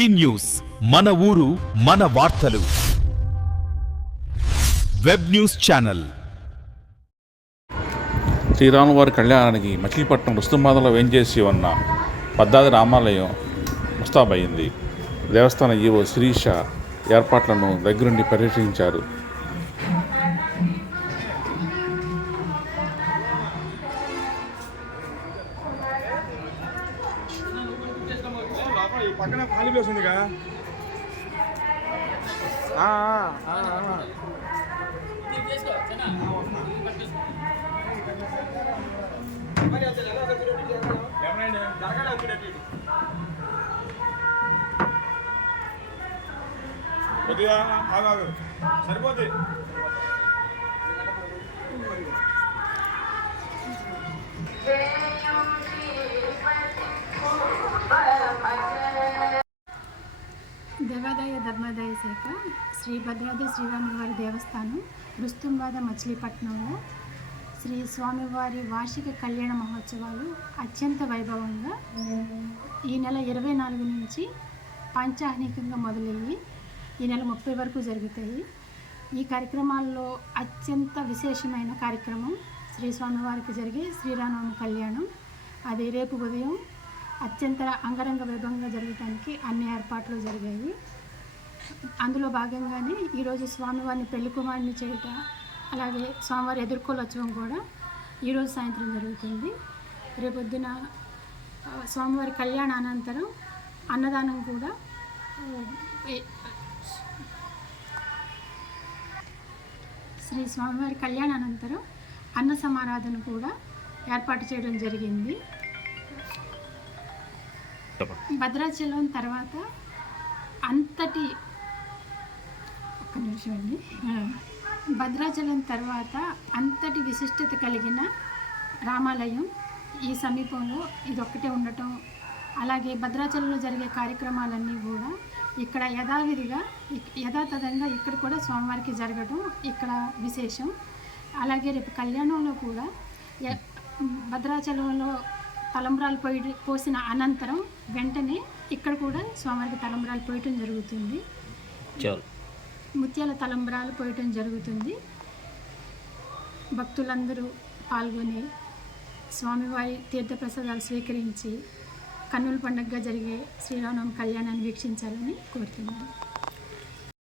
ఈ న్యూస్ మన ఊరు మన వార్తలు వెబ్ న్యూస్ ఛానల్. శ్రీరాములవారి కళ్యాణానికి మచిలీపట్నం రుస్తుంబాదలో వేంచేసి ఉన్న పద్దాది రామాలయం ముస్తాబయింది. దేవస్థాన ఈవో శిరీష ఏర్పాట్లను దగ్గరుండి పర్యటించారు. పక్కన ఖాళీ ప్లేస్ ఉందిగా. కొద్దిగా సరిపోతుంది. దేవాదాయ ధర్మాదాయ శాఖ శ్రీ భద్రాద్రి శ్రీరాములవారి దేవస్థానం రుస్తుంబాద మచిలీపట్నంలో శ్రీ స్వామివారి వార్షిక కళ్యాణ మహోత్సవాలు అత్యంత వైభవంగా ఈ నెల 24 నుంచి పాంచాహ్నికంగా మొదలయ్యి ఈ నెల 30 వరకు జరుగుతాయి. ఈ కార్యక్రమాల్లో అత్యంత విశేషమైన కార్యక్రమం శ్రీ స్వామివారికి జరిగే శ్రీరామనవమి కళ్యాణం. అది రేపు ఉదయం అత్యంత అంగరంగ వైభవంగా జరగడానికి అన్ని ఏర్పాట్లు జరిగాయి. అందులో భాగంగానే ఈరోజు స్వామివారిని పెళ్లి కుమారుని చేయట, అలాగే స్వామివారి ఎదుర్కోలోత్సవం కూడా ఈరోజు సాయంత్రం జరుగుతుంది. రేపొద్దున స్వామివారి కళ్యాణ అనంతరం అన్నదానం కూడా శ్రీ స్వామివారి కళ్యాణ అనంతరం అన్న సమారాధన కూడా ఏర్పాటు చేయడం జరిగింది. భద్రాచలం తర్వాత భద్రాచలం తర్వాత అంతటి విశిష్టత కలిగిన రామాలయం ఈ సమీపంలో ఇదొక్కటే ఉండటం, అలాగే భద్రాచలంలో జరిగే కార్యక్రమాలన్నీ కూడా ఇక్కడ యథాతథంగా ఇక్కడ కూడా స్వామివారికి జరగడం ఇక్కడ విశేషం. అలాగే రేపు కళ్యాణంలో కూడా భద్రాచలంలో తలంబ్రాలు పోసిన అనంతరం వెంటనే ఇక్కడ కూడా స్వామివారికి తలంబ్రాలు పోయటం జరుగుతుంది. ముత్యాల తలంబ్రాలు పోయటం జరుగుతుంది. భక్తులందరూ పాల్గొని స్వామివారి తీర్థప్రసాదాలు స్వీకరించి కన్నుల పండుగగా జరిగే శ్రీరామనవమి కళ్యాణాన్ని వీక్షించాలని కోరుతున్నాను.